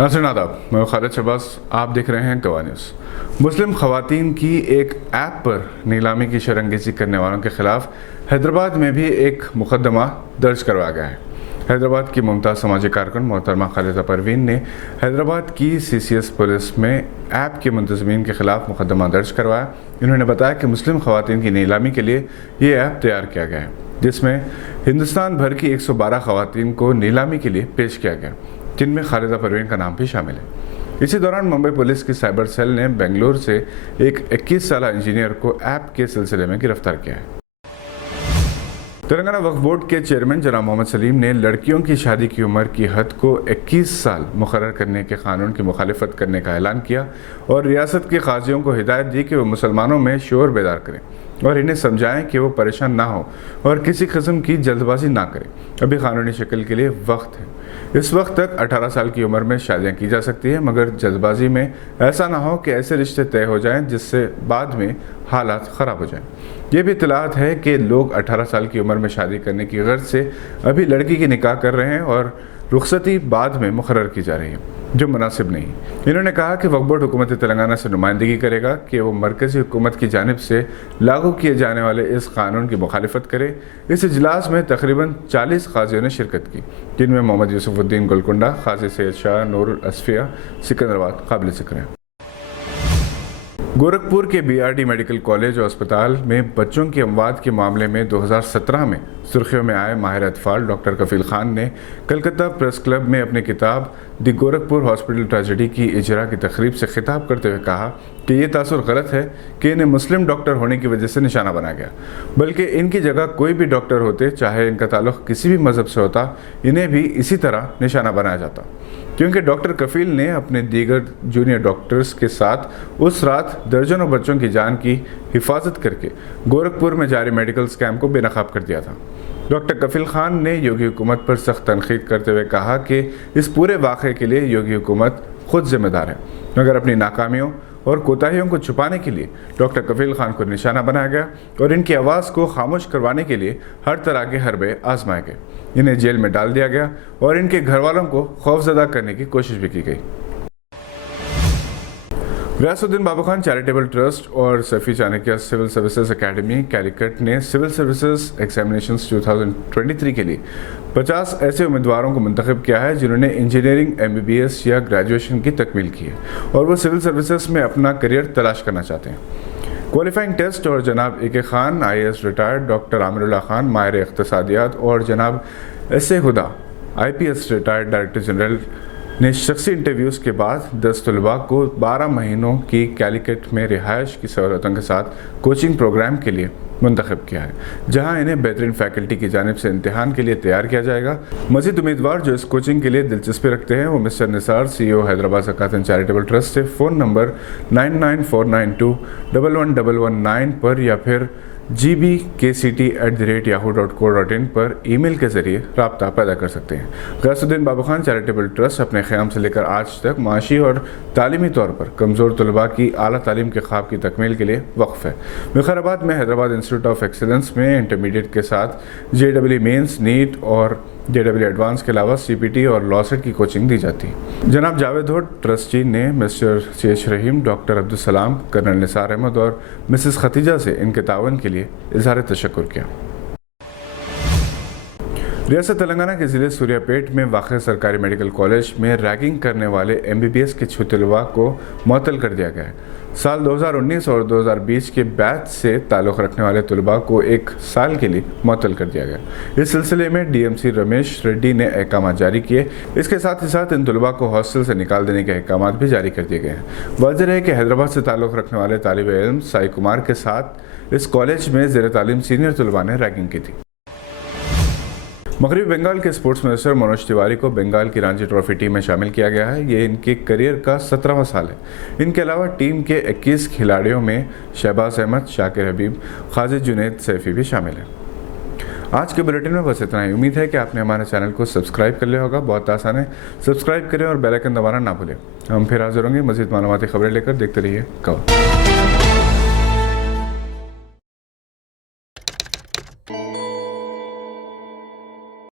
नाज़रीन आदाब, मैं खालिद शहबाज, आप देख रहे हैं गवाह न्यूज़। मुस्लिम ख़वातीन की एक ऐप पर नीलामी की शरंगेज़ी करने वालों के ख़िलाफ़ हैदराबाद में भी एक मुकदमा दर्ज करवाया गया है। हैदराबाद की मुमताज़ समाजी कारकुन मोहतरमा खालिदा परवीन ने हैदराबाद की CCS पुलिस में ऐप के मुंतज़मीन के ख़िलाफ़ मुकदमा दर्ज करवाया। इन्होंने बताया कि मुस्लिम ख़वातीन की नीलामी के लिए ये ऐप तैयार किया गया है, जिसमें हिंदुस्तान भर की 112 ख़वातीन को नीलामी के लिए पेश किया गया, जिनमें खालिदा परवीन का नाम भी शामिल है। इसी दौरान मुंबई पुलिस की साइबर सेल ने बेंगलुरु से एक 21 साला इंजीनियर को ऐप के सिलसिले में गिरफ्तार किया है। तेलंगाना वक्फ बोर्ड के चेयरमैन जनाब मोहम्मद सलीम ने लड़कियों की शादी की उम्र की हद को 21 साल मुकर्रर करने के कानून की मुखालिफत करने का ऐलान किया और रियासत के काजियों को हिदायत दी कि वो मुसलमानों में शोर बेदार करें और इन्हें समझाएं कि वो परेशान ना हो और किसी किस्म की जल्दबाजी ना करें। अभी कानूनी शक्ल के लिए वक्त है। इस वक्त तक 18 साल की उम्र में शादियां की जा सकती है, मगर जल्दबाजी में ऐसा ना हो कि ऐसे रिश्ते तय हो जाएं जिससे बाद में हालात ख़राब हो जाएं। ये भी इत्तलात है कि लोग 18 साल की उम्र में शादी करने की गर्ज से अभी लड़की की निकाह कर रहे हैं और रुखसती बाद में मुकर्रर की जा रही है, जो मुनासिब नहीं। इन्होंने कहा कि वक्फ बोर्ड हुकूमत तेलंगाना से नुमाइंदगी करेगा कि वो मरकज़ी हुकूमत की जानिब से लागू किए जाने वाले इस कानून की मुखालिफत करे। इस इजलास में तकरीबन 40 काजियों ने शिरकत की, जिनमें मोहम्मद यूसुफुद्दीन गोलकुंडा, काजी सैयद शाह, नूरुल असफिया, सिकंदराबाद काबिल ज़िक्र हैं। गोरखपुर के BRD मेडिकल कॉलेज और अस्पताल में बच्चों की अमवात के मामले में 2017 में सुर्खियों में आए माहिर अतफाल डॉक्टर कफील खान ने कलकत्ता प्रेस क्लब में अपनी किताब द गोरखपुर हॉस्पिटल ट्रेजेडी की इजरा की तकरीब से खिताब करते हुए कहा कि ये तासुर गलत है कि इन्हें मुस्लिम डॉक्टर होने की वजह से निशाना बनाया गया, बल्कि इनकी जगह कोई भी डॉक्टर होते, चाहे इनका ताल्लुक़ किसी भी मज़हब से होता, इन्हें भी इसी तरह निशाना बनाया जाता, क्योंकि डॉक्टर कफील ने अपने दीगर जूनियर डॉक्टर्स के साथ उस रात दर्जनों बच्चों की जान की हिफाजत करके गोरखपुर में जारी मेडिकल स्कैम को बेनकाब कर दिया था। डॉक्टर कफील खान ने योगी हुकूमत पर सख्त तनकीद करते हुए कहा कि इस पूरे वाक़े के लिए योगी हुकूमत खुद जिम्मेदार है, मगर अपनी नाकामियों और कोताहियों को छुपाने के लिए डॉक्टर कफील खान को निशाना बनाया गया और इनकी आवाज़ को खामोश करवाने के लिए हर तरह के हरबे आजमाए गए। इन्हें जेल में डाल दिया गया और इनके घर वालों को खौफजदा करने की कोशिश भी की गई। गयासुद्दीन बाबू खान चैरिटेबल ट्रस्ट और Safi Chanakya civil services academy Calicut ने सिविल सर्विसेज एग्जामिनेशंस 2023 के लिए 50 ऐसे उम्मीदवारों को मुंतखब किया है जिन्होंने इंजीनियरिंग, MBBS या ग्रेजुएशन की तकमील की है और वो सिविल सर्विसेज में अपना करियर तलाश करना चाहते हैं। क्वालिफाइंग टेस्ट और जनाब AK Khan IAS retired, doctor Amirullah Khan माहिर इख्तिसादियात और जनाब SA Huda IPS retired director general ने शख्सी इंटरव्यूज़ के बाद 10 तलबा को 12 महीनों की कैलिकट में रिहाइश की सहूलतों के साथ कोचिंग प्रोग्राम के लिए मुंतखब किया है, जहां इन्हें बेहतरीन फैकल्टी की जानिब से इम्तिहान के लिए तैयार किया जाएगा। मज़ीद उम्मीदवार जो इस कोचिंग के लिए दिलचस्पी रखते हैं वो mister Nisar CEO Hyderabad Zakat and charitable trust से फ़ोन नंबर 9949211119 पर या फिर gbkct@yahoo.co.in पर ईमेल के ज़रिए रब्ता पैदा कर सकते हैं। गयासुद्दीन बाबू खान चैरिटेबल ट्रस्ट अपने क़याम से लेकर आज तक माशी और तालीमी तौर पर कमज़ोर तलबा की आला तालीम के ख्वाब की तकमील के लिए वक्फ है। विकाराबाद में हैदराबाद इंस्टीट्यूट ऑफ एक्सीलेंस में इंटरमीडिएट के साथ JEE मेंस, नीट और JEE एडवांस के अलावा CPT और लॉसेट की कोचिंग दी जाती है। जनाब जावेद होड ट्रस्टी ने मिस्टर CH रहीम, डॉक्टर अब्दुल सलाम, कर्नल निसार अहमद और मिसेस खतीजा से इनके तावन के लिए इजहार तशक्कुर किया। रियासत तेलंगाना के ज़िले सूर्यापेट में वाक़ सरकारी मेडिकल कॉलेज में रैगिंग करने वाले MBBS के 6 तलबा को मुअत्तल कर दिया गया है। साल 2019 और 2020 के बैच से ताल्लुक़ रखने वाले तलबा को 1 साल के लिए मुअत्तल कर दिया गया। इस सिलसिले में DMC रमेश रेड्डी ने अहकाम जारी किए। इसके साथ ही साथ इन तलबा को हॉस्टल से निकाल देने के अहकाम भी जारी कर दिए गए हैं। वाज़ेह है कि हैदराबाद से ताल्लुक़ रखने वाले तालिब इल्म साई कुमार के साथ इस कॉलेज में ज़ेर तालीम सीनियर तलबा ने रैगिंग की थी। मगरबी बंगाल के स्पोर्ट्स मिनिस्टर मनोज तिवारी को बंगाल की रणजी ट्रॉफी टीम में शामिल किया गया है। ये इनके करियर का 17वां साल है। इनके अलावा टीम के 21 खिलाड़ियों में शहबाज अहमद, शाकिर हबीब, खाजिद जुनैद सैफी भी शामिल हैं। आज के बुलेटिन में बस इतना ही। उम्मीद है कि आपने हमारे चैनल को सब्सक्राइब कर लिया होगा। बहुत आसान है, सब्सक्राइब करें और बेल आइकन दबाना ना भूलें। हम फिर हाजिर होंगे मज़ीद मालूमाती खबरें लेकर। देखते रहिए गवाह।